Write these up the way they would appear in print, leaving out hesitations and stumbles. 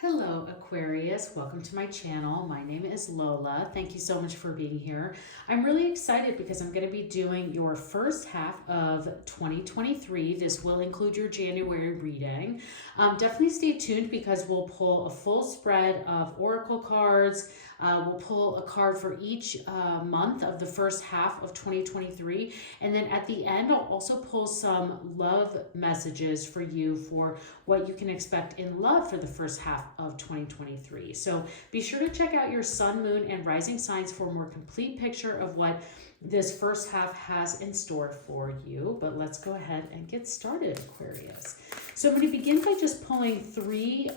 Hello, Aquarius. Welcome to my channel. My name is Lola. Thank you so much for being here. I'm really excited because I'm going to be doing your first half of 2023. This will include your January reading. Definitely stay tuned because we'll pull a full spread of oracle cards. We'll pull a card for each month of the first half of 2023. And then at the end, I'll also pull some love messages for you for what you can expect in love for the first half of 2023. So be sure to check out your sun, moon, and rising signs for a more complete picture of what this first half has in store for you. But let's go ahead and get started, Aquarius. So I'm going to begin by just pulling three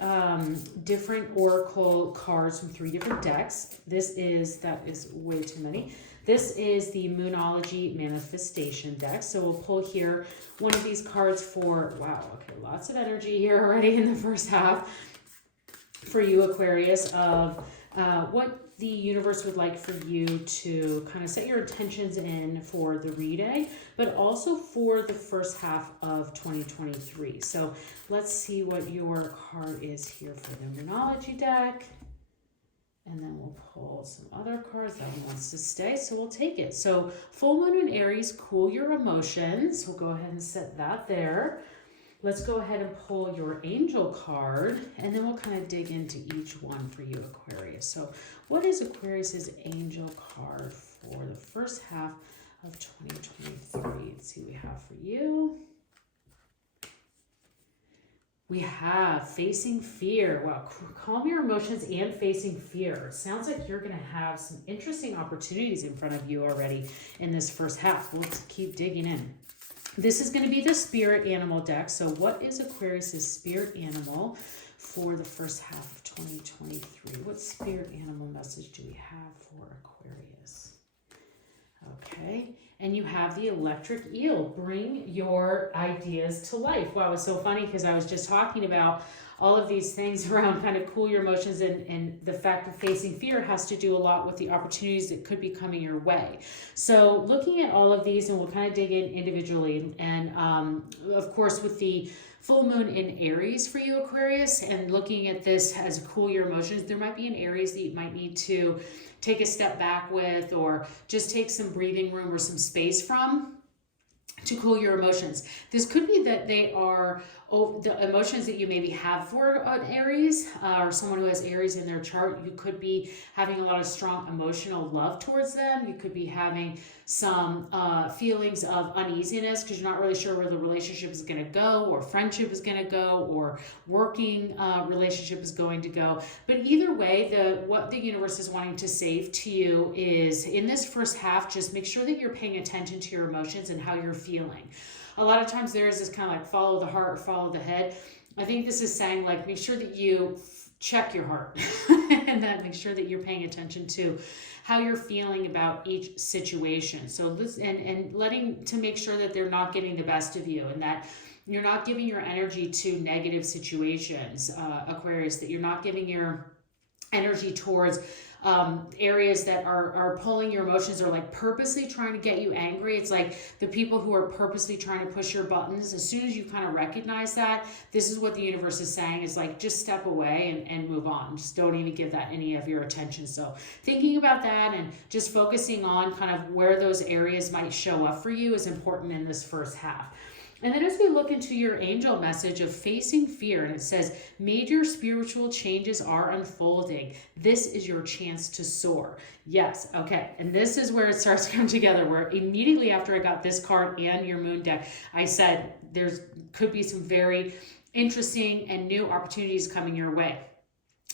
different oracle cards from three different decks. That is way too many. This is the Moonology Manifestation deck. So we'll pull here one of these cards for, wow, okay, lots of energy here already in the first half for you, Aquarius, of what the universe would like for you to kind of set your intentions in for the reading, but also for the first half of 2023. So let's see what your card is here for the Moonology deck. And then we'll pull some other cards. That one wants to stay, so we'll take it. So full moon in Aries, cool your emotions. We'll go ahead and set that there. Let's go ahead and pull your angel card, and then we'll kind of dig into each one for you, Aquarius. So what is Aquarius's angel card for the first half of 2023? Let's see what we have for you. We have facing fear. Wow, calm your emotions and facing fear. It sounds like you're going to have some interesting opportunities in front of you already in this first half. We'll keep digging in. This is going to be the spirit animal deck. So what is Aquarius's spirit animal for the first half of 2023? What spirit animal message do we have for Aquarius? Okay, and you have the electric eel. Bring your ideas to life. Wow, it's so funny because I was just talking about all of these things around kind of cool your emotions, and the fact of facing fear has to do a lot with the opportunities that cool be coming your way. So looking at all of these, and we'll kind of dig in individually, and of course with the full moon in Aries for you, Aquarius, and looking at this as cool your emotions, there might be an Aries that you might need to take a step back with, or just take some breathing room or some space from to cool your emotions. This could be that they are the emotions that you maybe have for an Aries, or someone who has Aries in their chart. You could be having a lot of strong emotional love towards them. You could be having some feelings of uneasiness because you're not really sure where the relationship is going to go, or friendship is going to go, or working relationship is going to go. But either way, what the universe is wanting to say to you is, in this first half, just make sure that you're paying attention to your emotions and how you're feeling. A lot of times there is this kind of like follow the heart, follow the head. I think this is saying, like, make sure that you check your heart and then make sure that you're paying attention to how you're feeling about each situation. So this, and letting to make sure that they're not getting the best of you, and that you're not giving your energy to negative situations, Aquarius, that you're not giving your energy towards areas that are pulling your emotions, or like purposely trying to get you angry. It's like the people who are purposely trying to push your buttons. As soon as you kind of recognize that, this is what the universe is saying, is like, just step away and move on. Just don't even give that any of your attention. So thinking about that and just focusing on kind of where those areas might show up for you is important in this first half. And then as we look into your angel message of facing fear, and it says, major spiritual changes are unfolding. This is your chance to soar. Yes, okay. And this is where it starts to come together, where immediately after I got this card and your moon deck, I said there's could be some very interesting and new opportunities coming your way.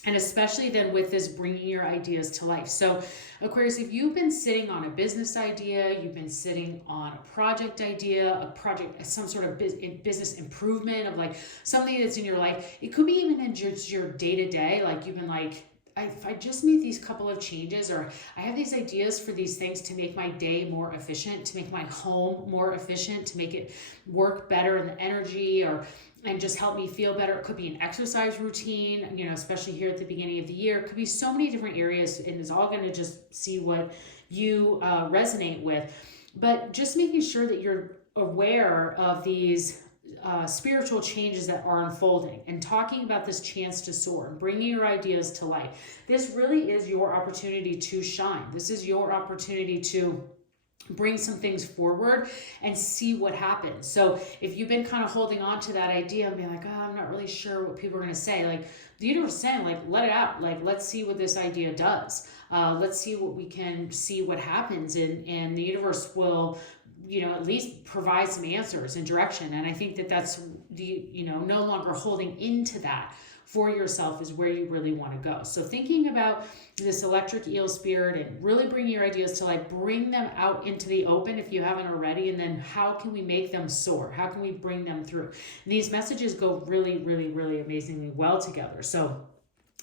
And especially then with this bringing your ideas to life. So Aquarius, if you've been sitting on a business idea, you've been sitting on a project idea, some sort of business improvement of like something that's in your life. It could be even in just your day-to-day, like you've been like, if I just make these couple of changes, or I have these ideas for these things to make my day more efficient, to make my home more efficient, to make it work better in the energy, and just help me feel better. It could be an exercise routine, especially here at the beginning of the year. It could be so many different areas, and it's all going to just see what you resonate with. But just making sure that you're aware of these spiritual changes that are unfolding, and talking about this chance to soar and bringing your ideas to life. This really is your opportunity to shine. This is your opportunity to bring some things forward and see what happens. So if you've been kind of holding on to that idea and being like, oh, I'm not really sure what people are going to say, like the universe is saying, like, let it out. Like, let's see what this idea does. Let's see what we can see what happens. And the universe will, at least provide some answers and direction. And I think that that's no longer holding into that for yourself is where you really want to go. So thinking about this electric eel spirit and really bringing your ideas to life, bring them out into the open if you haven't already, and then how can we make them soar? How can we bring them through? And these messages go really, really, really amazingly well together. So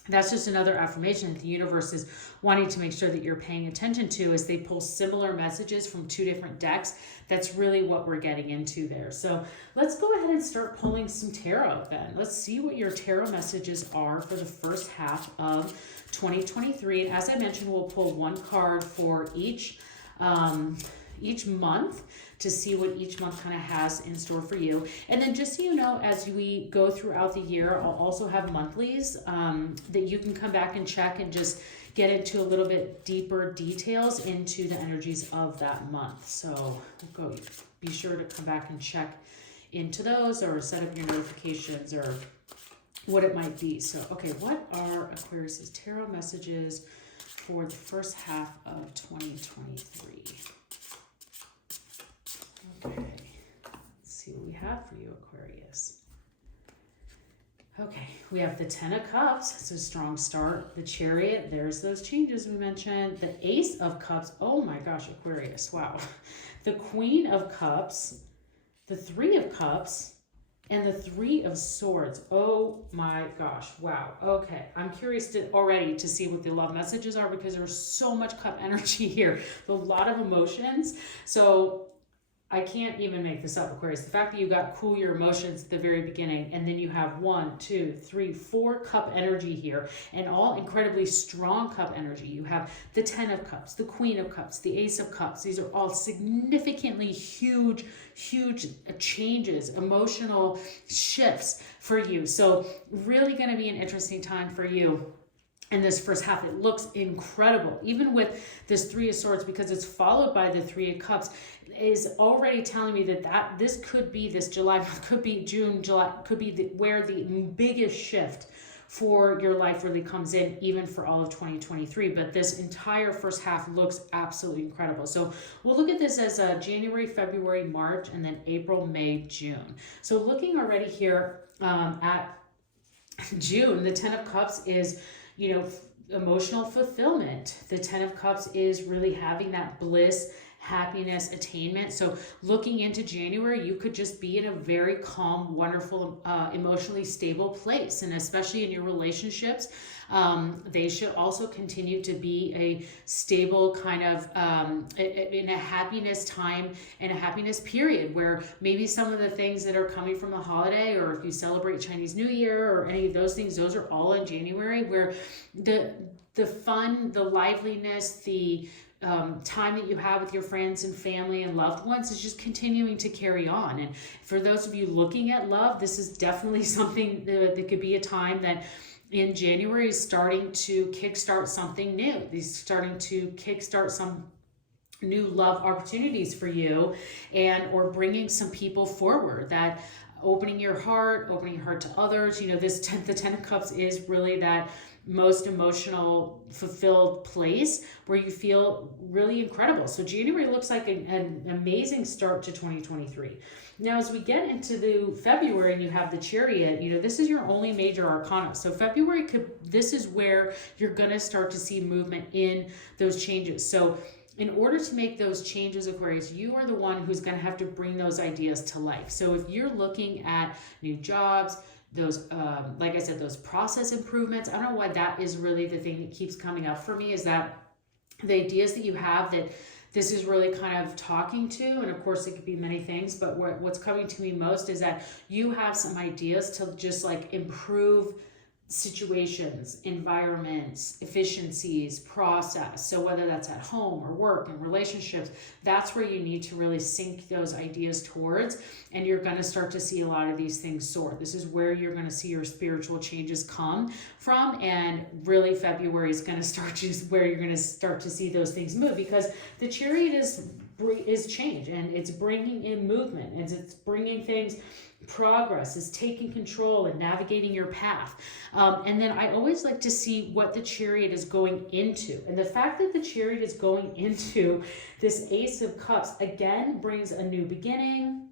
that's just another affirmation that the universe is wanting to make sure that you're paying attention to as they pull similar messages from two different decks. That's really what we're getting into there. So let's go ahead and start pulling some tarot then. Let's see what your tarot messages are for the first half of 2023. And as I mentioned, we'll pull one card for each month to see what each month kind of has in store for you. And then just so you know, as we go throughout the year, I'll also have monthlies that you can come back and check and just get into a little bit deeper details into the energies of that month. So be sure to come back and check into those or set up your notifications or what it might be. So, okay, what are Aquarius's tarot messages for the first half of 2023? Okay, let's see what we have for you, Aquarius. Okay, we have the 10 of Cups. It's a strong start. The Chariot, there's those changes we mentioned. The Ace of Cups. Oh my gosh, Aquarius, wow. The Queen of Cups, the 3 of Cups, and the 3 of Swords. Oh my gosh, wow. Okay, I'm curious already to see what the love messages are because there's so much cup energy here. A lot of emotions. So I can't even make this up, Aquarius. The fact that you got cool your emotions at the very beginning, and then you have 1, 2, 3, 4 cup energy here, and all incredibly strong cup energy. You have the 10 of Cups, the Queen of Cups, the Ace of Cups. These are all significantly huge changes, emotional shifts for you. So really going to be an interesting time for you. In this first half, it looks incredible, even with this 3 of Swords, because it's followed by the 3 of Cups, is already telling me that this could be this July, could be June, July, could be where the biggest shift for your life really comes in, even for all of 2023. But this entire first half looks absolutely incredible. So we'll look at this as January, February, March, and then April, May, June. So looking already here at June, the 10 of Cups is, emotional fulfillment. The 10 of Cups is really having that bliss, happiness, attainment. So looking into January, you could just be in a very calm, wonderful, emotionally stable place. And especially in your relationships, they should also continue to be a stable kind of, in a happiness time and a happiness period where maybe some of the things that are coming from the holiday, or if you celebrate Chinese New Year or any of those things, those are all in January, where the fun, the liveliness, the time that you have with your friends and family and loved ones is just continuing to carry on. And for those of you looking at love, this is definitely something that could be a time that in January is starting to kickstart something new. He's starting to kickstart some new love opportunities for you, or bringing some people forward, that opening your heart to others. The 10 of Cups is really that most emotional, fulfilled place where you feel really incredible. So January looks like an amazing start to 2023. Now, as we get into the February and you have the Chariot, this is your only major arcana. So February this is where you're going to start to see movement in those changes. So in order to make those changes, Aquarius, you are the one who's going to have to bring those ideas to life. So if you're looking at new jobs, those, like I said, those process improvements, I don't know why that is really the thing that keeps coming up for me, is that the ideas that you have, that this is really kind of talking to, and of course it could be many things, but what's coming to me most is that you have some ideas to just like improve situations, environments, efficiencies, process. So whether that's at home or work and relationships, that's where you need to really sink those ideas towards, and you're going to start to see a lot of these things soar. This is where you're going to see your spiritual changes come from, and really February is going to start to where you're going to start to see those things move, because the Chariot is change, and it's bringing in movement, and it's bringing things, progress, is taking control and navigating your path. And then I always like to see what the Chariot is going into. And the fact that the Chariot is going into this Ace of Cups, again, brings a new beginning.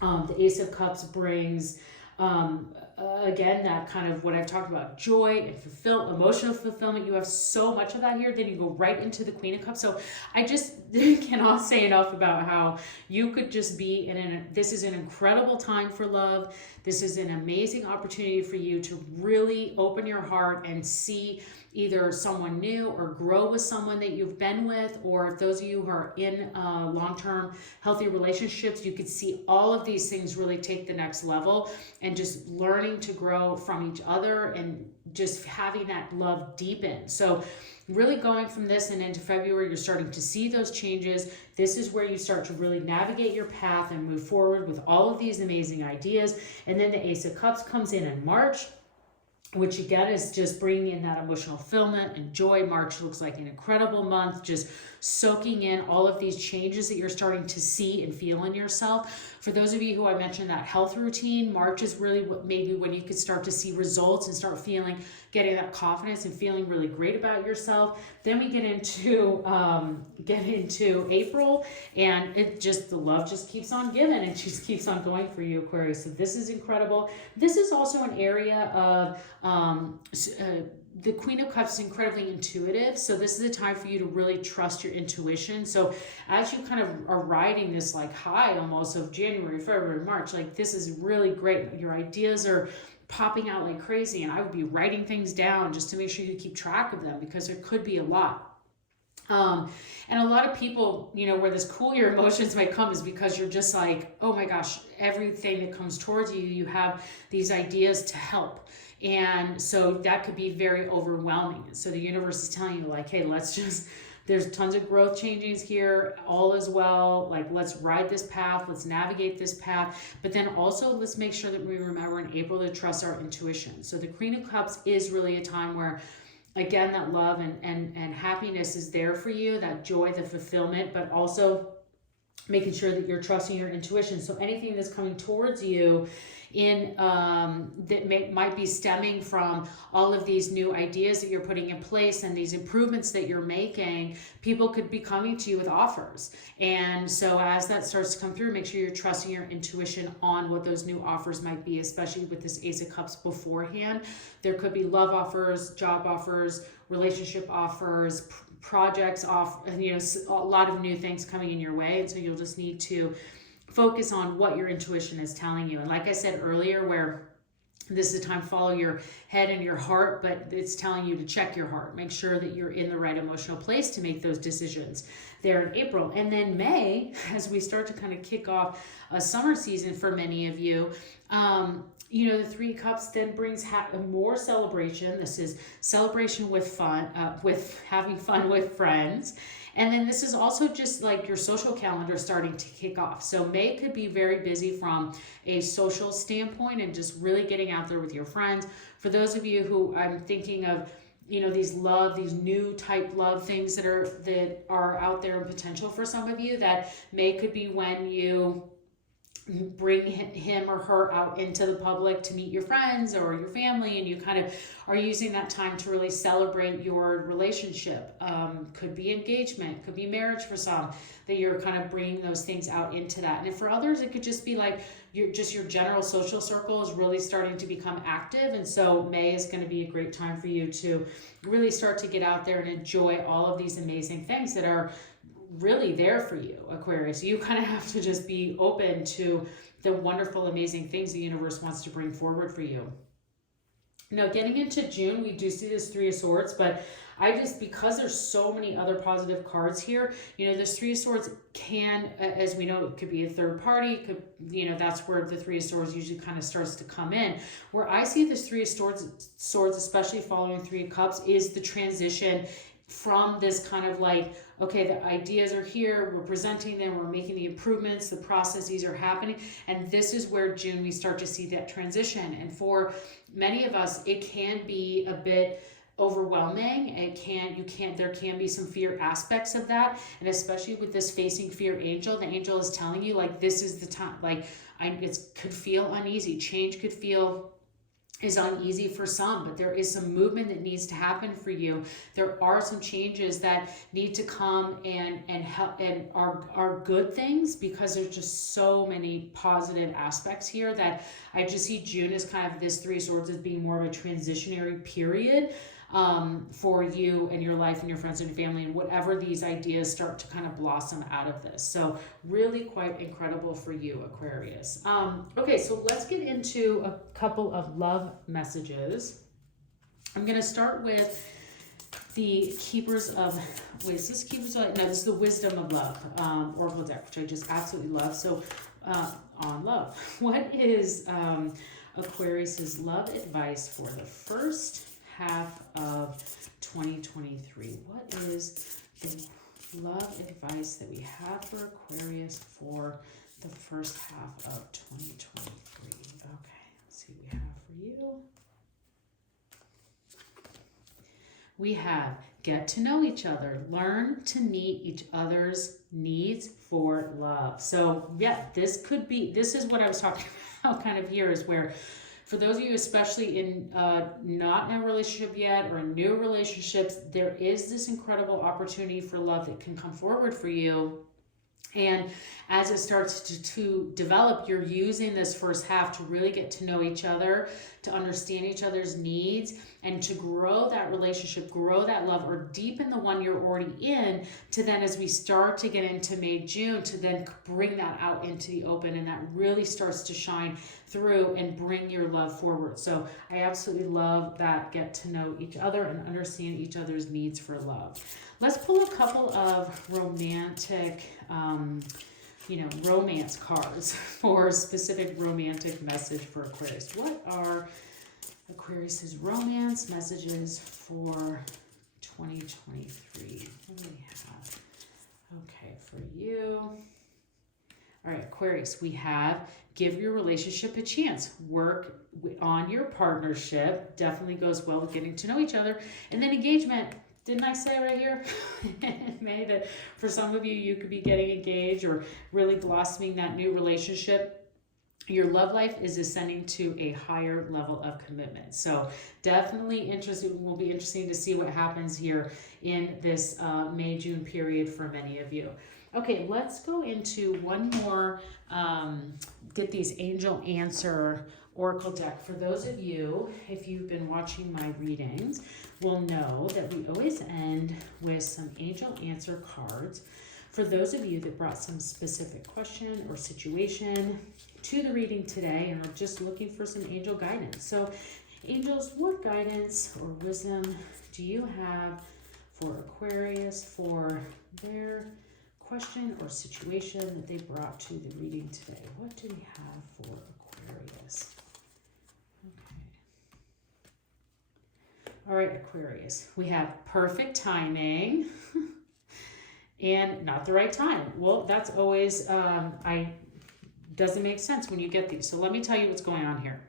The Ace of Cups brings, again, that kind of what I've talked about, joy and emotional fulfillment. You have so much of that here. Then you go right into the Queen of Cups. So I just cannot say enough about how you could just be this is an incredible time for love. This is an amazing opportunity for you to really open your heart and see either someone new or grow with someone that you've been with, or if those of you who are in long-term healthy relationships, you could see all of these things really take the next level, and just learning to grow from each other and just having that love deepen. So really going from this and into February, you're starting to see those changes. This is where you start to really navigate your path and move forward with all of these amazing ideas. And then the Ace of Cups comes in March, which again is just bringing in that emotional fulfillment and joy. March looks like an incredible month, just soaking in all of these changes that you're starting to see and feel in yourself. For those of you who I mentioned that health routine, March is really maybe when you could start to see results and start getting that confidence and feeling really great about yourself. Then we get into April, and the love just keeps on giving and just keeps on going for you, Aquarius. So this is incredible. This is also an area of the Queen of Cups is incredibly intuitive. So this is a time for you to really trust your intuition. So as you kind of are riding this like high almost of January, February, March, like this is really great. Your ideas are popping out like crazy, and I would be writing things down just to make sure you keep track of them, because there could be a lot. And a lot of people, where this cool your emotions might come is because you're just like, oh my gosh, everything that comes towards you, you have these ideas to help. And so that could be very overwhelming. So the universe is telling you like, hey, there's tons of growth changes here, all is well, like let's ride this path, let's navigate this path. But then also let's make sure that we remember in April to trust our intuition. So the Queen of Cups is really a time where, again, that love and happiness is there for you, that joy, the fulfillment, but also making sure that you're trusting your intuition. So anything that's coming towards you might be stemming from all of these new ideas that you're putting in place and these improvements that you're making, people could be coming to you with offers. And so as that starts to come through, make sure you're trusting your intuition on what those new offers might be, especially with this Ace of Cups beforehand. There could be love offers, job offers, relationship offers, projects off, a lot of new things coming in your way. And so you'll just need to focus on what your intuition is telling you. And like I said earlier, where this is a time to follow your head and your heart, but it's telling you to check your heart. Make sure that you're in the right emotional place to make those decisions there in April. And then May, as we start to kind of kick off a summer season for many of you, the Three Cups then brings more celebration. This is celebration with fun, with having fun with friends. And then this is also just like your social calendar starting to kick off. So May could be very busy from a social standpoint and just really getting out there with your friends. For those of you who I'm thinking of, these new type love things that are out there and potential for some of you, that May could be when you bring him or her out into the public to meet your friends or your family, and you kind of are using that time to really celebrate your relationship. Could be engagement, could be marriage for some, that you're kind of bringing those things out into that. And for others, it could just be like your general social circle is really starting to become active. And so May is going to be a great time for you to really start to get out there and enjoy all of these amazing things that are really there for you, Aquarius. You kind of have to just be open to the wonderful, amazing things the universe wants to bring forward for you. Now, getting into June, we do see this Three of Swords, but because there's so many other positive cards here, this Three of Swords can, as we know, it could be a third party, that's where the Three of Swords usually kind of starts to come in. Where I see this Three of Swords, especially following Three of Cups, is the transition from this kind of like, okay, the ideas are here, we're presenting them, we're making the improvements, the processes are happening, and this is where June we start to see that transition. And for many of us, it can be a bit overwhelming. There can be some fear aspects of that, and especially with this facing fear angel, the angel is telling you like this is the time, like it could feel uneasy, change could feel is uneasy for some, but there is some movement that needs to happen for you. There are some changes that need to come and help and are good things, because there's just so many positive aspects here that I just see June as kind of this Three of Swords as being more of a transitionary period for you and your life and your friends and your family, and whatever these ideas start to kind of blossom out of this. So really quite incredible for you, Aquarius. Okay, so let's get into a couple of love messages. I'm going to start with the Keepers of, is this Keepers of Light? No, this is the Wisdom of Love Oracle deck, which I just absolutely love. So on love, what is Aquarius's love advice for the first half of 2023? What is the love advice that we have for Aquarius for the first half of 2023? Okay, let's see what we have for you. We have get to know each other, learn to meet each other's needs for love. So yeah, this is what I was talking about kind of here, is where for those of you, especially in not in a relationship yet or in new relationships, there is this incredible opportunity for love that can come forward for you. And as it starts to develop, you're using this first half to really get to know each other, to understand each other's needs, and to grow that relationship, grow that love, or deepen the one you're already in, to then as we start to get into May, June, to then bring that out into the open, and that really starts to shine through and bring your love forward. So I absolutely love that get to know each other and understand each other's needs for love. Let's pull a couple of romantic, romance cards for a specific romantic message for Aquarius. What are Aquarius's romance messages for 2023? What do we have? Okay, for you. All right, Aquarius, we have give your relationship a chance. Work on your partnership. Definitely goes well with getting to know each other. And then engagement. Didn't I say right here in May that for some of you, you could be getting engaged or really blossoming that new relationship? Your love life is ascending to a higher level of commitment. So definitely interesting. Will be interesting to see what happens here in this May, June period for many of you. Okay, let's go into one more, get these angel answer oracle deck. For those of you, if you've been watching my readings, will know that we always end with some angel answer cards. For those of you that brought some specific question or situation to the reading today and are just looking for some angel guidance. So angels, what guidance or wisdom do you have for Aquarius for their question or situation that they brought to the reading today? What do we have for Aquarius? Okay. All right, Aquarius, we have perfect timing and not the right time. Well, that's always, doesn't make sense when you get these. So let me tell you what's going on here.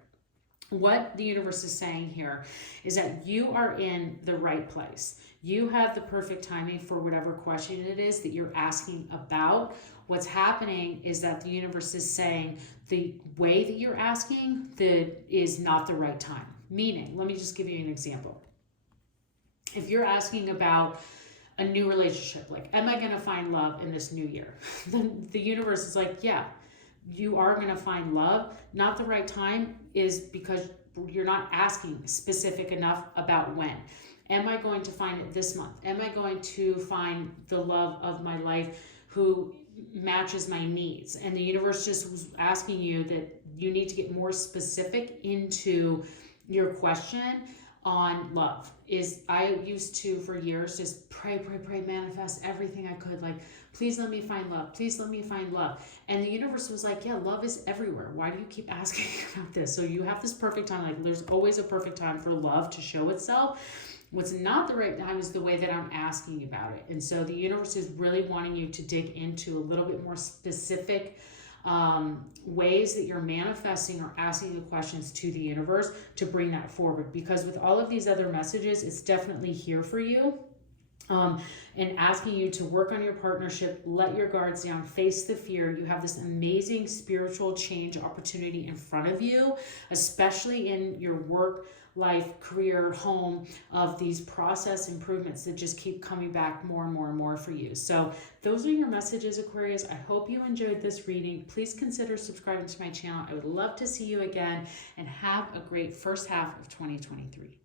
What the universe is saying here is that you are in the right place. You have the perfect timing for whatever question it is that you're asking about. What's happening is that the universe is saying the way that you're asking is not the right time. Meaning, let me just give you an example. If you're asking about a new relationship, like, am I going to find love in this new year? Then the universe is like, yeah, you are going to find love. Not the right time is because you're not asking specific enough about when. Am I going to find it this month? Am I going to find the love of my life who matches my needs? And the universe just was asking you that you need to get more specific into your question on love is, I used to for years just pray, manifest everything I could, like, please let me find love, please let me find love. And the universe was like, yeah, love is everywhere, why do you keep asking about this? So you have this perfect time, like there's always a perfect time for love to show itself. What's not the right time is the way that I'm asking about it. And so the universe is really wanting you to dig into a little bit more specific ways that you're manifesting or asking the questions to the universe to bring that forward. Because with all of these other messages, it's definitely here for you. And asking you to work on your partnership, let your guards down, face the fear. You have this amazing spiritual change opportunity in front of you, especially in your work, life, career, home, of these process improvements that just keep coming back more and more and more for you. So those are your messages, Aquarius. I hope you enjoyed this reading. Please consider subscribing to my channel. I would love to see you again, and have a great first half of 2023.